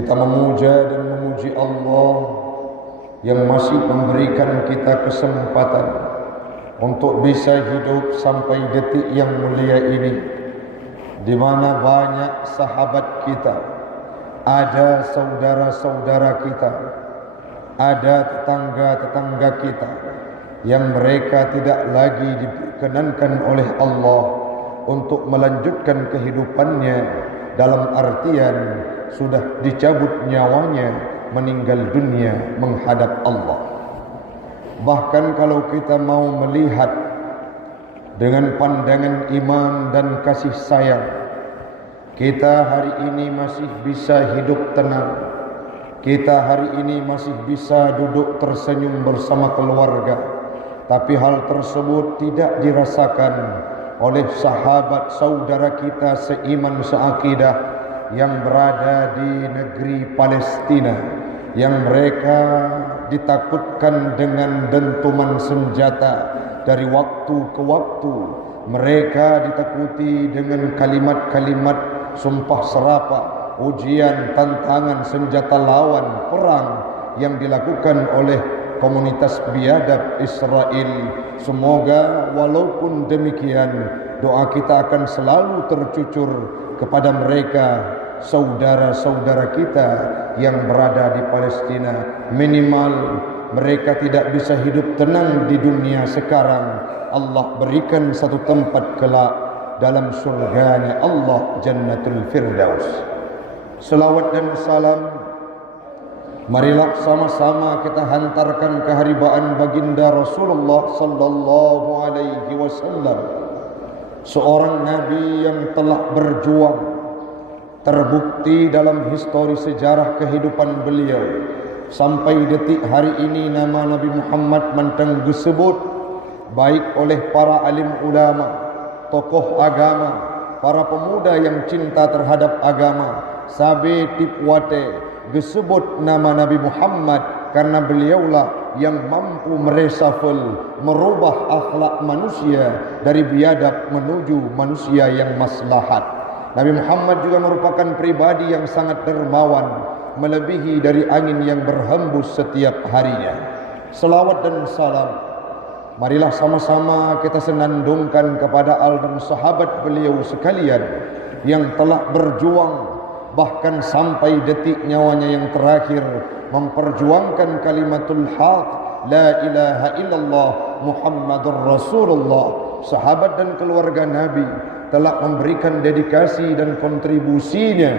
Kita memuja dan memuji Allah yang masih memberikan kita kesempatan untuk bisa hidup sampai detik yang mulia ini, di mana banyak sahabat kita, ada saudara-saudara kita, ada tetangga-tetangga kita yang mereka tidak lagi diperkenankan oleh Allah untuk melanjutkan kehidupannya, dalam artian sudah dicabut nyawanya, meninggal dunia menghadap Allah. Bahkan kalau kita mau melihat dengan pandangan iman dan kasih sayang, kita hari ini masih bisa hidup tenang. Kita hari ini masih bisa duduk tersenyum bersama keluarga. Tapi hal tersebut tidak dirasakan oleh sahabat saudara kita seiman seakidah yang berada di negeri Palestina, yang mereka ditakutkan dengan dentuman senjata dari waktu ke waktu. Mereka ditakuti dengan kalimat-kalimat sumpah serapah, ujian, tantangan, senjata lawan, perang yang dilakukan oleh komunitas biadab Israel. Semoga walaupun demikian, doa kita akan selalu tercucur kepada mereka, saudara-saudara kita yang berada di Palestina. Minimal mereka tidak bisa hidup tenang di dunia sekarang. Allah berikan satu tempat kelak dalam surganya Allah, Jannatul Firdaus. Selawat dan salam marilah sama-sama kita hantarkan keharibaan baginda Rasulullah sallallahu alaihi wasallam, seorang nabi yang telah berjuang, terbukti dalam histori sejarah kehidupan beliau. Sampai detik hari ini nama Nabi Muhammad mantang disebut baik oleh para alim ulama, tokoh agama, para pemuda yang cinta terhadap agama. Sabe tipwate disebut nama Nabi Muhammad karena beliaulah yang mampu meresafel, merubah akhlak manusia dari biadab menuju manusia yang maslahat. Nabi Muhammad juga merupakan pribadi yang sangat dermawan, melebihi dari angin yang berhembus setiap harinya. Selawat dan salam marilah sama-sama kita senandungkan kepada al dan sahabat beliau sekalian yang telah berjuang bahkan sampai detik nyawanya yang terakhir memperjuangkan kalimatul haq, la ilaha illallah Muhammadur Rasulullah. Sahabat dan keluarga Nabi telah memberikan dedikasi dan kontribusinya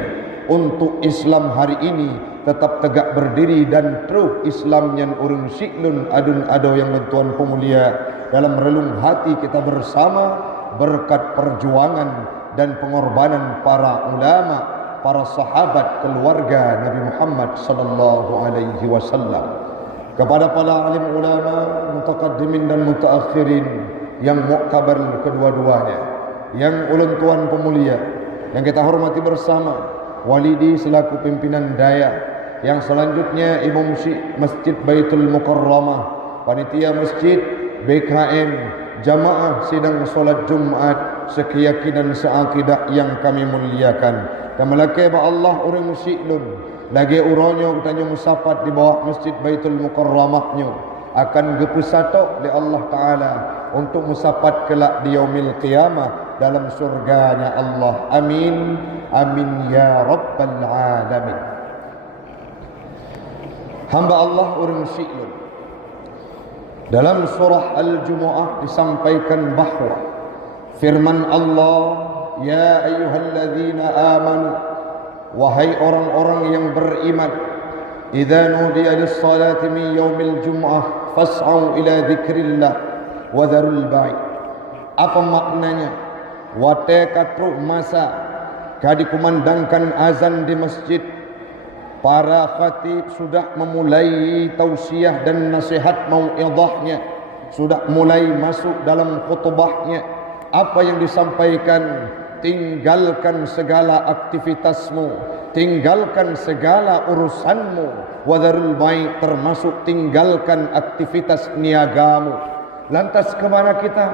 untuk Islam hari ini tetap tegak berdiri dan truh Islam yang urung syiklun adun ado yang tuan pemulia dalam relung hati kita bersama berkat perjuangan dan pengorbanan para ulama, para sahabat keluarga Nabi Muhammad sallallahu alaihi wasallam. Kepada para alim ulama, mutaqaddimin dan mutaakhirin yang muktabar kedua-duanya, yang ulun tuan pemulia yang kita hormati bersama, walidi selaku pimpinan daya, yang selanjutnya imam Masjid Baitul Mukarramah, panitia masjid, BKM, jamaah sidang solat Jumat, sekeyakinan seakidah yang kami muliakan. Dan melaki ba Allah orang syiklun lagi uronyo tanya musapat di bawah Masjid Baitul Mukarramahnya akan gepesatok di Allah Ta'ala untuk musapat kelak di yaumil qiyamah dalam surganya Allah. Amin, amin ya rabbal alamin. Hamba Allah orang syiklun, dalam surah Al-Jumu'ah disampaikan bahawa firman Allah, ya ayyuhalladzina amanu, wahai orang-orang yang beriman, idza nudiya lis-salati min yaumil jum'ah fas'au ila dzikrillah wa dzarul bai'. Apa maknanya? Wate katru masa kadi kumandangkan azan di masjid, para khatib sudah memulai tausiah dan nasihat mau'idhahnya, sudah mulai masuk dalam khutbahnya. Apa yang disampaikan? Tinggalkan segala aktivitasmu, tinggalkan segala urusanmu, wadharul bai', termasuk tinggalkan aktivitas niagamu. Lantas kemana kita?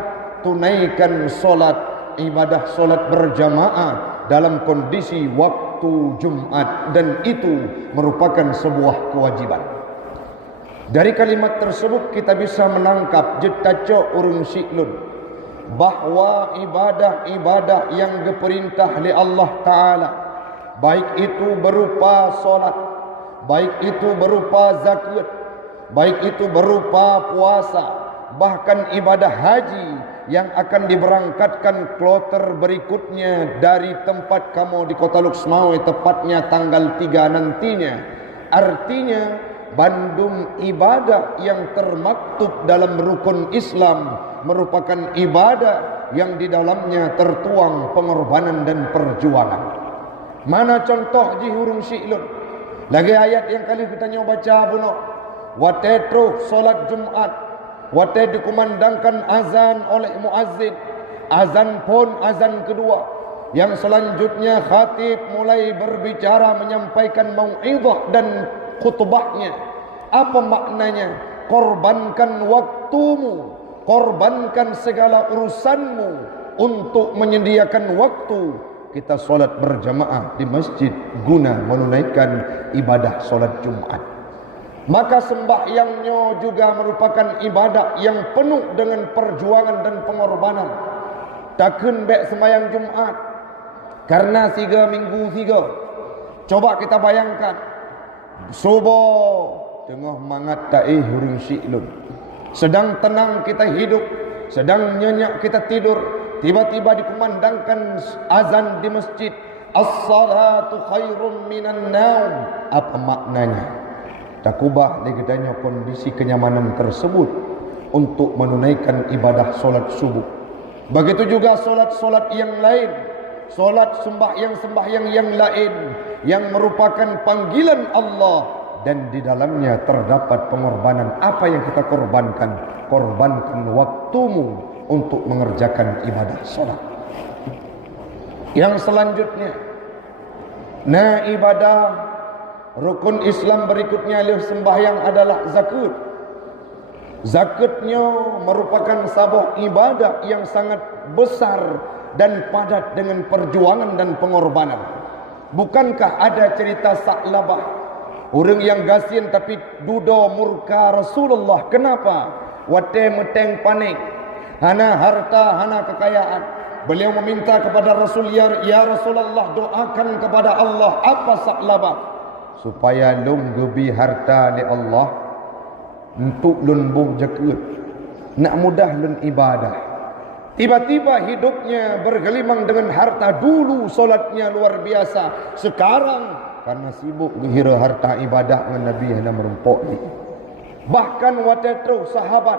Tunaikan solat, ibadah solat berjamaah dalam kondisi waktu waktu Jumat, dan itu merupakan sebuah kewajiban. Dari kalimat tersebut kita bisa menangkap jetaco urung syiklun bahawa ibadah-ibadah yang diperintah oleh Allah Ta'ala, baik itu berupa solat, baik itu berupa zakat, baik itu berupa puasa, bahkan ibadah haji yang akan diberangkatkan kloter berikutnya dari tempat kamu di Kota Luxmawe, tepatnya tanggal 3 nantinya. Artinya bandung ibadah yang termaktub dalam rukun Islam merupakan ibadah yang di dalamnya tertuang pengorbanan dan perjuangan. Mana contoh ji hurung syiklun? Lagi ayat yang kali kita nyoba baca buno. Watetro solat Jumat, wate dikumandangkan azan oleh muazzin, azan pun azan kedua. Yang selanjutnya khatib mulai berbicara menyampaikan mau'izah dan khutbahnya. Apa maknanya? Korbankan waktumu, korbankan segala urusanmu untuk menyediakan waktu kita solat berjamaah di masjid guna menunaikan ibadah solat Jumat. Maka sembahyangnya juga merupakan ibadah yang penuh dengan perjuangan dan pengorbanan. Takkan baik sembahyang Jumat karena 3 minggu 3. Coba kita bayangkan subuh tengah mangat taih hurung syiklun, sedang tenang kita hidup, sedang nyenyak kita tidur, tiba-tiba dikumandangkan azan di masjid, as-salatu khairum minan naum. Apa maknanya? Tak ubah legadanya kondisi kenyamanan tersebut untuk menunaikan ibadah solat subuh. Begitu juga solat-solat yang lain, solat sembahyang yang lain yang merupakan panggilan Allah dan di dalamnya terdapat pengorbanan. Apa yang kita korbankan? Korbankan waktumu untuk mengerjakan ibadah solat. Yang selanjutnya, ibadah rukun Islam berikutnya oleh sembahyang adalah zakat. Zakatnya merupakan sebuah ibadah yang sangat besar dan padat dengan perjuangan dan pengorbanan. Bukankah ada cerita Sa'labah, orang yang gasin tapi duda murka Rasulullah? Kenapa? Wate meteng panik, hana harta, hana kekayaan. Beliau meminta kepada Rasul, ya Rasulullah, doakan kepada Allah. Apa Sa'labah? Supaya lum gebi harta li Allah untuk lun buh jakat, nak mudah lun ibadah. Tiba-tiba hidupnya bergelimang dengan harta. Dulu solatnya luar biasa, sekarang karena sibuk gehira harta ibadah dengan Nabi yang merumpok ni. Bahkan watetro sahabat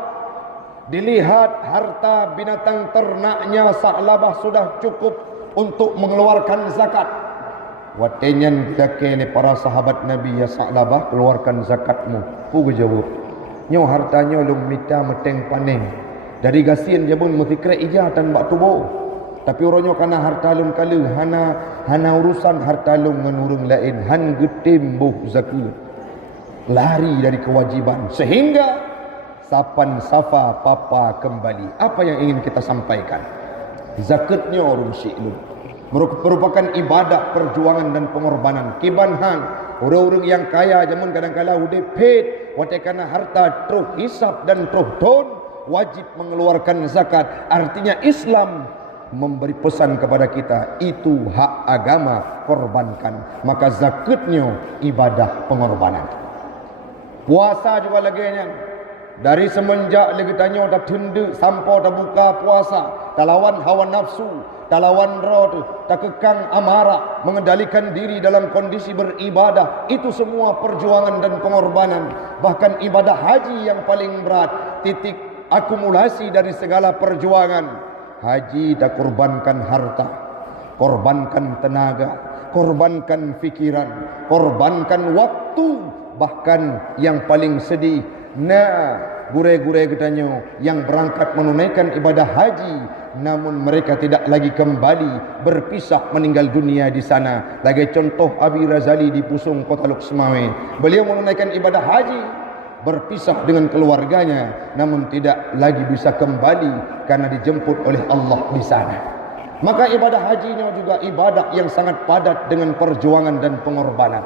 dilihat harta binatang ternaknya Sa'labah sudah cukup untuk mengeluarkan zakat. Watenyan dake ni para sahabat Nabi, ya Sa'labah, keluarkan zakatmu. Pugu jawab, nyo hartanya lum mita meteng panen. Dari gasin je pun mesti kira ijatan bak tubuh. Tapi orangnya karena harta lum kala hana urusan harta lum dengan orang lain, han getim buh zakat. Lari dari kewajiban sehingga sapan safa papa kembali. Apa yang ingin kita sampaikan? Zakatnya orang syiklun merupakan ibadah perjuangan dan pengorbanan. Kiban hang orang-orang yang kaya zaman kadang-kadang udah paid wate karena harta terus hisap dan terus don wajib mengeluarkan zakat. Artinya Islam memberi pesan kepada kita, itu hak agama, korbankan. Maka zakatnya ibadah pengorbanan. Puasa juga laginya. Dari semenjak lagi tanya dah tenda sampai dah buka puasa, dah lawan hawa nafsu, dah lawan roh, dah kekang amarah, mengendalikan diri dalam kondisi beribadah. Itu semua perjuangan dan pengorbanan. Bahkan ibadah haji yang paling berat, titik akumulasi dari segala perjuangan. Haji dah korbankan harta, korbankan tenaga, korbankan fikiran, korbankan waktu. Bahkan yang paling sedih, gure-gure katanya yang berangkat menunaikan ibadah haji, namun mereka tidak lagi kembali, berpisah meninggal dunia di sana. Lagi contoh Abi Razali di Pusung Kota Luxmawe. Beliau menunaikan ibadah haji, berpisah dengan keluarganya, namun tidak lagi bisa kembali karena dijemput oleh Allah di sana. Maka ibadah hajinya juga ibadah yang sangat padat dengan perjuangan dan pengorbanan.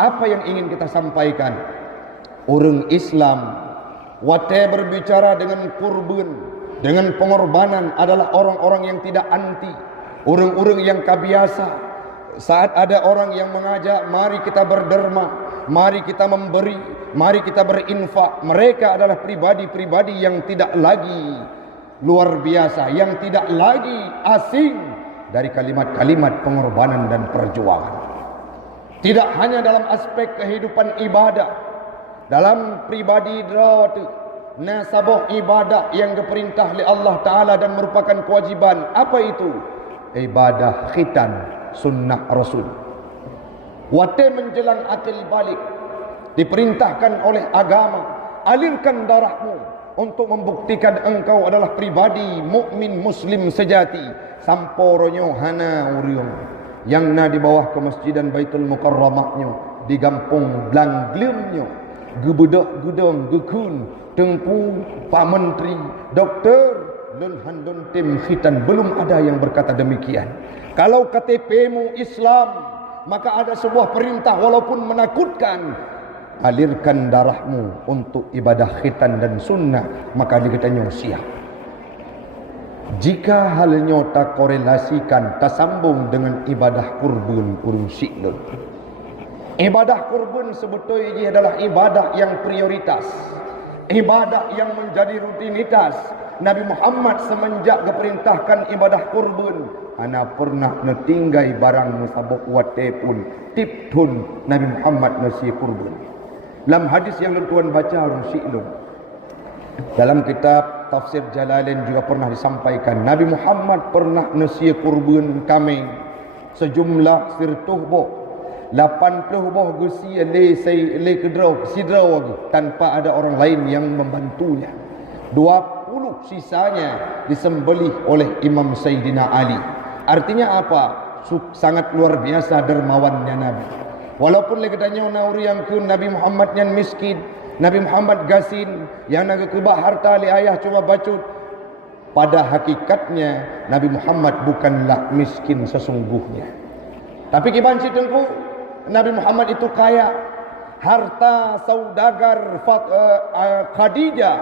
Apa yang ingin kita sampaikan? Orang Islam wate berbicara dengan kurban, dengan pengorbanan adalah orang-orang yang tidak anti, orang-orang yang kabiasa. Saat ada orang yang mengajak, mari kita berderma, mari kita memberi, mari kita berinfak, mereka adalah pribadi-pribadi yang tidak lagi luar biasa, yang tidak lagi asing dari kalimat-kalimat pengorbanan dan perjuangan. Tidak hanya dalam aspek kehidupan ibadah, dalam pribadi drawat nasabah ibadah yang diperintah oleh Allah Ta'ala dan merupakan kewajiban. Apa itu? Ibadah khitan sunnah Rasul. Wate menjelang akil balik, diperintahkan oleh agama, alirkan darahmu untuk membuktikan engkau adalah pribadi mukmin muslim sejati. Samporonyo hana uriung yang na di bawah kemasjidan Baitul Mukarramahnya, di kampung Blangglumnya, gebedak gudong gekun tengku Pak Menteri doktor dan handon tim khitan. Belum ada yang berkata demikian. Kalau KTP-mu Islam, maka ada sebuah perintah walaupun menakutkan, alirkan darahmu untuk ibadah khitan dan sunnah. Maka dikatanya siap. Jika halnya tak korelasikan, tak sambung dengan ibadah kurban urung syi'lun. Ibadah kurban sebetulnya adalah ibadah yang prioritas, ibadah yang menjadi rutinitas. Nabi Muhammad semenjak diperintahkan ibadah kurban, ana pernah netinggai barang musabok wate pun tiptun Nabi Muhammad nasi kurban. Dalam hadis yang tuan baca urung syi'lun, dalam kitab Tafsir Jalalain juga pernah disampaikan, Nabi Muhammad pernah nasi kurban kami sejumlah sirtuh boh 80 boh gusi le kedraw sidraw tanpa ada orang lain yang membantunya. 20 sisanya disembelih oleh Imam Sayyidina Ali. Artinya apa? Sangat luar biasa dermawannya Nabi. Walaupun legatanya nauri yang kun Nabi Muhammad yang miskin, Nabi Muhammad gasin yang naga kebah harta li ayah cuma bacut. Pada hakikatnya Nabi Muhammad bukanlah miskin sesungguhnya. Tapi kibanci tengku, Nabi Muhammad itu kaya. Harta saudagar Khadijah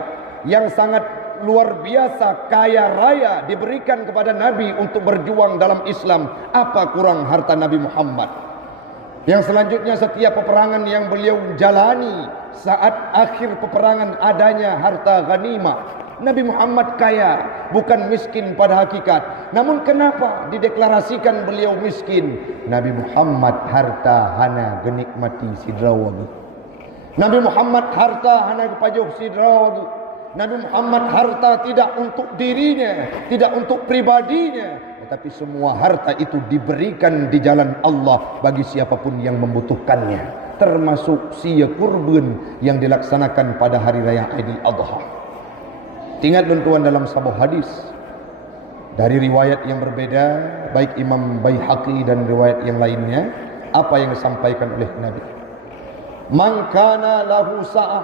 yang sangat luar biasa kaya raya diberikan kepada Nabi untuk berjuang dalam Islam. Apa kurang harta Nabi Muhammad? Yang selanjutnya setiap peperangan yang beliau jalani, saat akhir peperangan adanya harta ghanimah. Nabi Muhammad kaya, bukan miskin pada hakikat. Namun kenapa dideklarasikan beliau miskin? Nabi Muhammad harta hana genikmati sidrawagu. Nabi Muhammad harta hana kepajuk sidrawagu. Nabi Muhammad harta tidak untuk dirinya, tidak untuk pribadinya, tetapi semua harta itu diberikan di jalan Allah bagi siapapun yang membutuhkannya, termasuk sia kurban yang dilaksanakan pada hari raya Aidil Adha. Ingat tuan dalam sebuah hadis dari riwayat yang berbeda, baik Imam Baihaqi dan riwayat yang lainnya, apa yang disampaikan oleh Nabi? Man kana lahu sa'ah,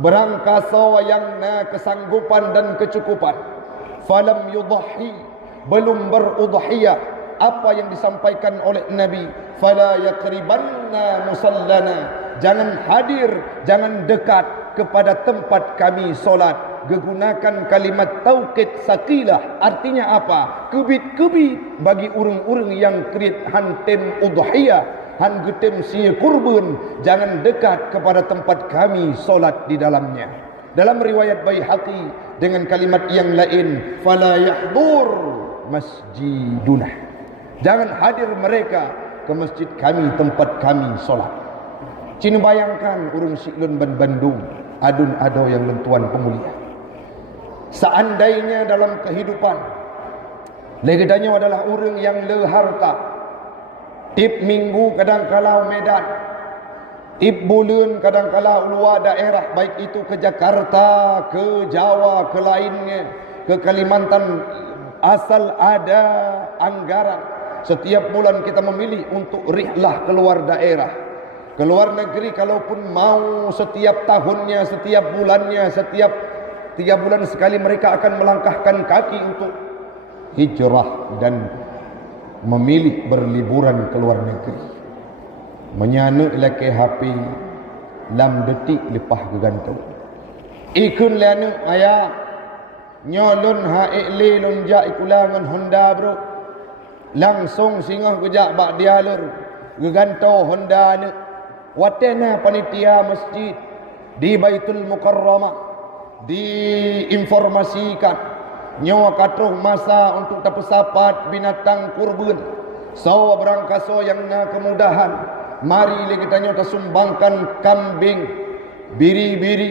berangkasa yang na kesanggupan dan kecukupan, falam yudhi, belum berudhiyah. Apa yang disampaikan oleh Nabi? Fala yaqribanna musallana, jangan hadir, jangan dekat kepada tempat kami solat. Gunakan kalimat taukid saqilah. Artinya apa? Kebit-kebit bagi urang-urang yang kerit hantem udhiyah, han getem sia kurban, jangan dekat kepada tempat kami solat di dalamnya. Dalam riwayat Baihaqi dengan kalimat yang lain, fala yahdur masjiduna, jangan hadir mereka ke masjid kami, tempat kami solat. Cina bayangkan urang Syi'lun ban Bandung, adun ado yang lentuan pemulia. Seandainya dalam kehidupan legadanya adalah orang yang le harta, tip minggu kadang-kala Medan, tip bulan kadang-kala luar daerah, baik itu ke Jakarta, ke Jawa, ke lainnya, ke Kalimantan, asal ada anggaran. Setiap bulan kita memilih untuk rihlah keluar daerah, keluar negeri. Kalaupun mau setiap tahunnya, setiap bulannya, setiap 3 bulan sekali mereka akan melangkahkan kaki untuk hijrah dan memilih berliburan ke luar negeri. Menyana laki HP lam detik lepas gegantung. Ikun lana ayah nyolun haikli lun ja ikulangan Honda bro. Langsung singgah kejak bak dialur geganto Honda ni. Watena panitia masjid di Baitul Mukarramah diinformasikan nyawa katuh masa untuk terpesapat binatang kurban. So berangkaso yang na kemudahan. Mari kita nyawa tersumbangkan kambing, biri-biri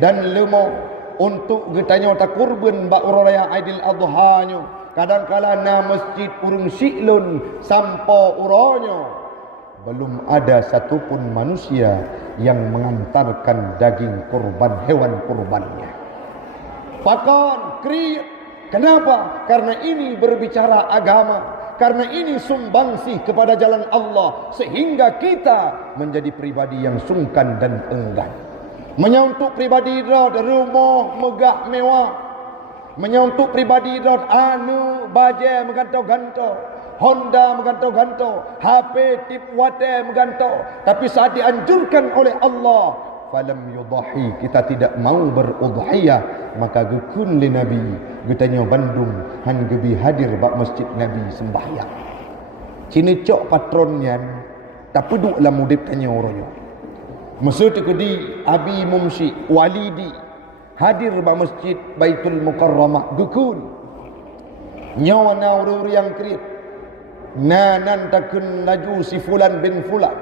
dan lemau untuk kita nyawa kurban bak uraya Aidil Adha nyo. Kadang-kala na masjid urung siklun sampo uronyo. Belum ada satupun manusia yang mengantarkan daging kurban, hewan kurbannya. Pakon, kriik. Kenapa? Karena ini berbicara agama. Karena ini sumbangsih kepada jalan Allah. Sehingga kita menjadi pribadi yang sungkan dan enggan. Menyuntuk pribadi rod rumah megah mewah. Menyuntuk pribadi rod anu baje mengganto-ganto. Honda mengganto-ganto, HP tip wate mengganto. Tapi saat dianjurkan oleh Allah, falam yudahi, kita tidak mau berudhiyah, maka gekun li Nabi, getanya Bandung han gebi hadir bak masjid Nabi sembahyang. Cini cok patronnya, tapi duk lah mudip tanya orangnya. Maksud kedi Abi Mumsi Walidi hadir bak masjid Baitul Mukarramah gekun. Nyawa na urur yang kriit. Nanan takun laju si fulan bin fulan.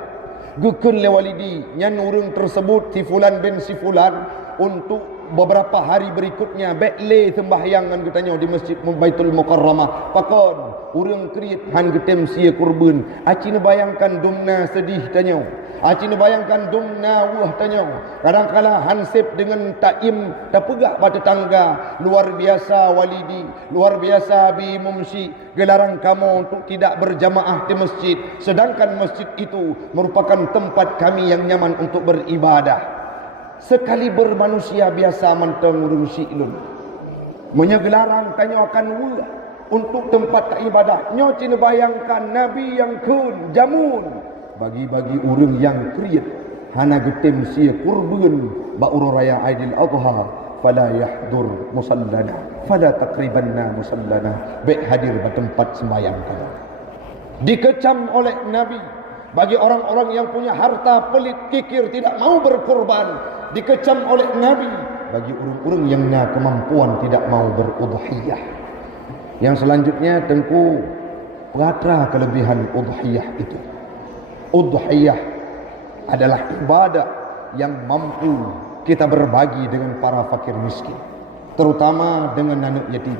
Gukun le walidi nyan urung tersebut si fulan bin si fulan untuk beberapa hari berikutnya bekle sembahyang ngan getanya di masjid Baitul Mukarramah. Pakon urang kriit han getem sia kurban. Aci bayangkan dumna sedih tanya. Aci bayangkan dumna wah tanya. Kadang-kala hansip dengan taim tapegak pada tetangga. Luar biasa walidi, luar biasa Abi Mumsi, gelarang kamu untuk tidak berjamaah di masjid, sedangkan masjid itu merupakan tempat kami yang nyaman untuk beribadah. Sekali bermanusia biasa mentang urung syi'lun menyegelarang tanya akan wula untuk tempat ibadah. Nyo cina bayangkan Nabi yang kun jamun bagi-bagi urung yang kriit hana getem sia kurban ba uraya Aidil Adha fala yahdur musallana fala taqribanna musallana, baik hadir di tempat sembahyang kami. Dikecam oleh Nabi bagi orang-orang yang punya harta pelit kikir tidak mau berkorban. Dikecam oleh Nabi bagi urung-urung yang na kemampuan tidak mau berudhiyah. Yang selanjutnya tengku peratra kelebihan udhiyah itu. Udhiyah adalah ibadah yang mampu kita berbagi dengan para fakir miskin, terutama dengan anak yatim.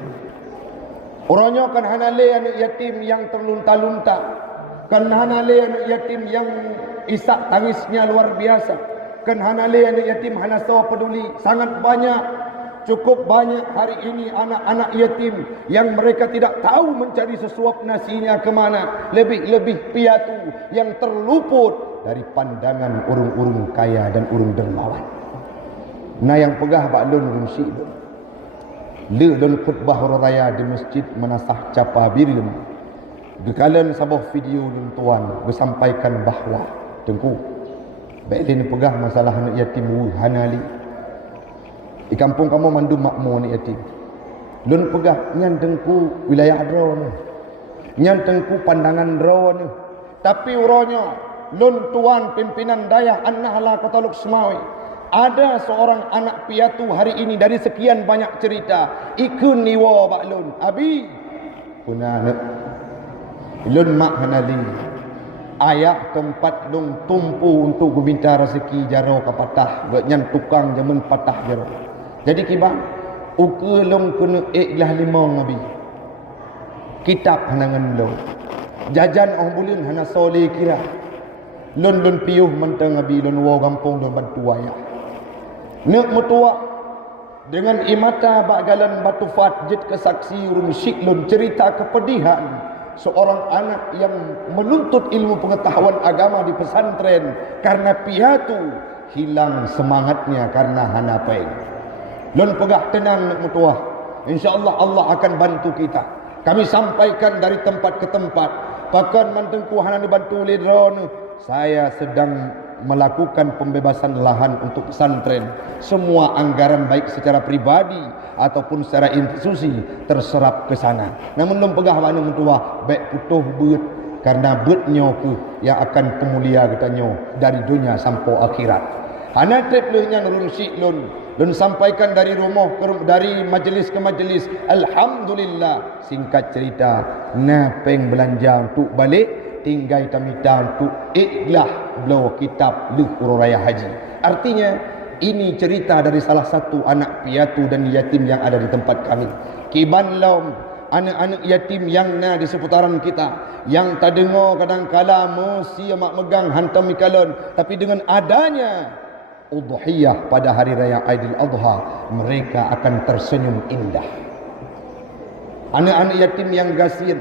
Orangnya kan hanale anak yatim yang terlunta-lunta, kan hanale anak yatim yang isak tangisnya luar biasa, kan hanale anak yatim hana sawa peduli sangat banyak. Cukup banyak hari ini anak-anak yatim yang mereka tidak tahu mencari sesuap nasinya kemana. Lebih-lebih piatu yang terluput dari pandangan urung-urung kaya dan urung dermawan. Nah yang pegah baklun urung syidun. Lelun khutbah raya di masjid menasah capa birim. Gekalan sabah video tuan bersampaikan bahawa tengku baik ini pegah masalah anak yatim hanali. Di kampung kamu mandu makmur ni yatim. Lun pegah nyan tengku wilayah draw ni. Nyan tengku pandangan draw ni. Tapi uronya lun tuan pimpinan dayah An-Nahla Kota Luk Semawi. Ada seorang anak piatu hari ini dari sekian banyak cerita. Ikun niwa bak lun. Abi kuna anak. Lun mak hanali. Ayah tempat lung tumpu untuk meminta rezeki jaro ke patah. Nyan tukang jaman patah jaro. Jadi kibang uke long kena ikhlas limau nabi. Kitab hanangan lo. Jajan orang bulun hana soleh kira. Lon piuh mentang nabi lon wa kampung lon bantu ayah. Nek mutua dengan imata bagalan batu fatjid kesaksi urung syik lon cerita kepedihan seorang anak yang menuntut ilmu pengetahuan agama di pesantren karena piatu hilang semangatnya karena hana peng. Lon pegah tenang nak mutuah. InsyaAllah Allah akan bantu kita. Kami sampaikan dari tempat ke tempat. Bahkan mantengku hana dibantu lidron. Saya sedang melakukan pembebasan lahan untuk pesantren. Semua anggaran baik secara pribadi ataupun secara institusi terserap ke sana. Namun lem pegah mana mentua baik putuh beut karena beutnya ke yang akan pemulia katanya dari dunia sampai akhirat. Hana trip lehnya nurun syiklun dan sampaikan dari rumah dari majlis ke majlis. Alhamdulillah, singkat cerita napeng belanja untuk balik tinggal kami untuk ikhlas belau kitab Luhur Raya Haji. Artinya ini cerita dari salah satu anak piatu dan yatim yang ada di tempat kami. Kiban laum anak-anak yatim yang na di seputaran kita, yang tak dengar kadang-kala mesti mak megang hantam mikalon, tapi dengan adanya udhiyah pada hari raya Aidil Adha, mereka akan tersenyum indah. Anak-anak yatim yang gasir,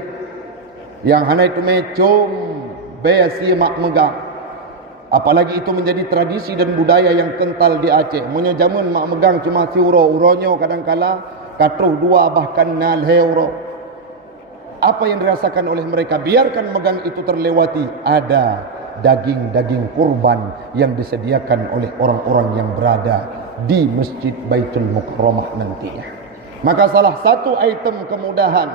yang hana itu mecom besi mak megang, apalagi itu menjadi tradisi dan budaya yang kental di Aceh. Punya zaman mak megang cuma si uro-uronyo kadang-kala katuh dua bahkan nal euro. Apa yang dirasakan oleh mereka? Biarkan megang itu terlewati. Ada daging-daging kurban yang disediakan oleh orang-orang yang berada di Masjid Baitul Mukarramah nantinya. Maka salah satu item kemudahan,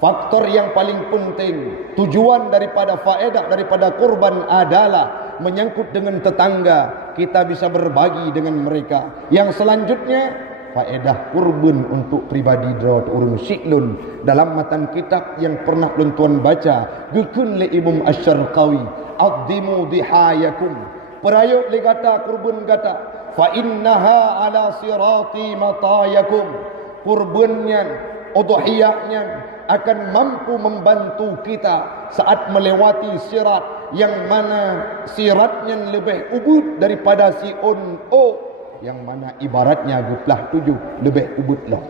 faktor yang paling penting, tujuan daripada faedah daripada kurban adalah menyangkut dengan tetangga, kita bisa berbagi dengan mereka. Yang selanjutnya, faedah kurban untuk pribadi drawat urung syiklun. Dalam matan kitab yang pernah tuan baca, Gukun li Imam Asy-Syarqawi, Addimu dihayakum, perayuk li gata kurban gata, fa innaha ala sirati matayakum. Kurbannya, udhiyahnya akan mampu membantu kita saat melewati sirat, yang mana siratnya lebih ubud daripada si o, yang mana ibaratnya guplah 7 lebih ubud lah.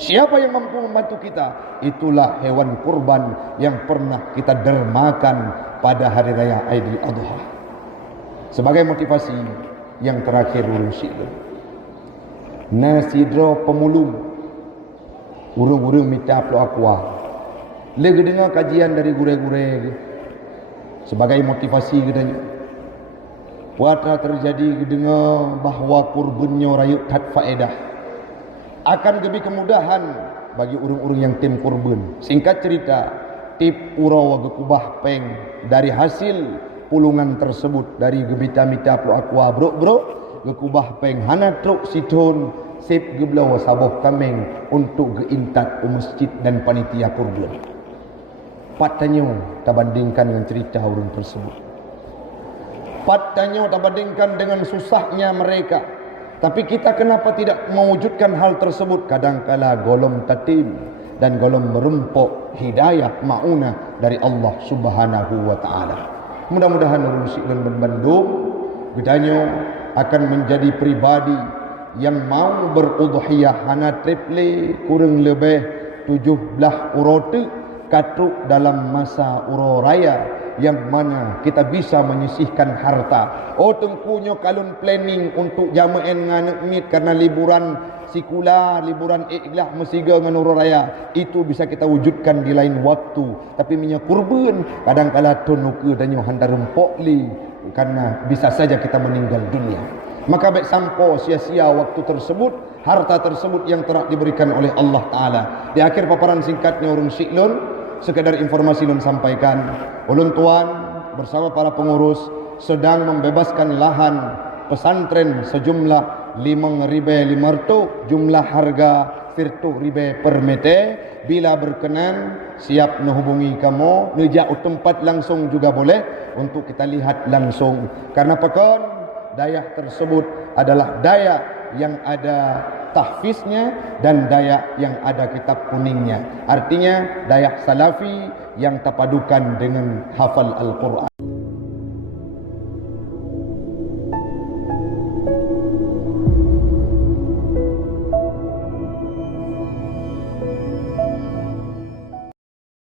Siapa yang mampu membantu kita? Itulah hewan kurban yang pernah kita dermakan pada hari raya Aidil Adha. Sebagai motivasi yang terakhir urung syiklun, nasidro pemulung urung-urung minta plo akwa. Lagi dengar kajian dari gure-gure sebagai motivasi katanya. Puatra terjadi dengar bahawa kurbannya rayuk tat faedah, akan lebih kemudahan bagi urung-urung yang tim kurban. Singkat cerita, tip uraw gekubah peng dari hasil pulungan tersebut dari gebita mita plo akwa bro gekubah peng hana truk siton sip geblaw saboh kameng untuk geintat masjid dan panitia kurban. Patanya tak bandingkan dengan cerita urung tersebut. Patanya tak bandingkan dengan susahnya mereka. Tapi kita kenapa tidak mewujudkan hal tersebut? Kadangkala golong tatim dan golong merumpuk hidayah maunah dari Allah Subhanahu wa taala. Mudah-mudahan urung syiklun Bandung gedanya akan menjadi pribadi yang mau berudhiyah hana triple kurang lebih 17 urote katruk dalam masa uro raya, yang mana kita bisa menyisihkan harta. Oh tengkunya kalun planning untuk jamaah nganek mit karena liburan sikula, liburan ikhlas mesiga dengan uro raya, itu bisa kita wujudkan di lain waktu. Tapi minyak kurban kadang-kala tonuke dan hantar rempok li, karena bisa saja kita meninggal dunia. Maka baik sampo sia-sia waktu tersebut, harta tersebut yang telah diberikan oleh Allah Ta'ala. Di akhir paparan singkatnya urung syiklun, sekedar informasi lun sampaikan, ulun tuan bersama para pengurus sedang membebaskan lahan pesantren sejumlah 5.500, jumlah harga 100.000 per meter. Bila berkenan, siap menghubungi kamu, nejak tempat langsung juga boleh untuk kita lihat langsung. Karena pekan dayak tersebut adalah dayak yang ada tahfiznya dan dayak yang ada kitab kuningnya. Artinya dayak salafi yang terpadukan dengan hafal Al-Quran.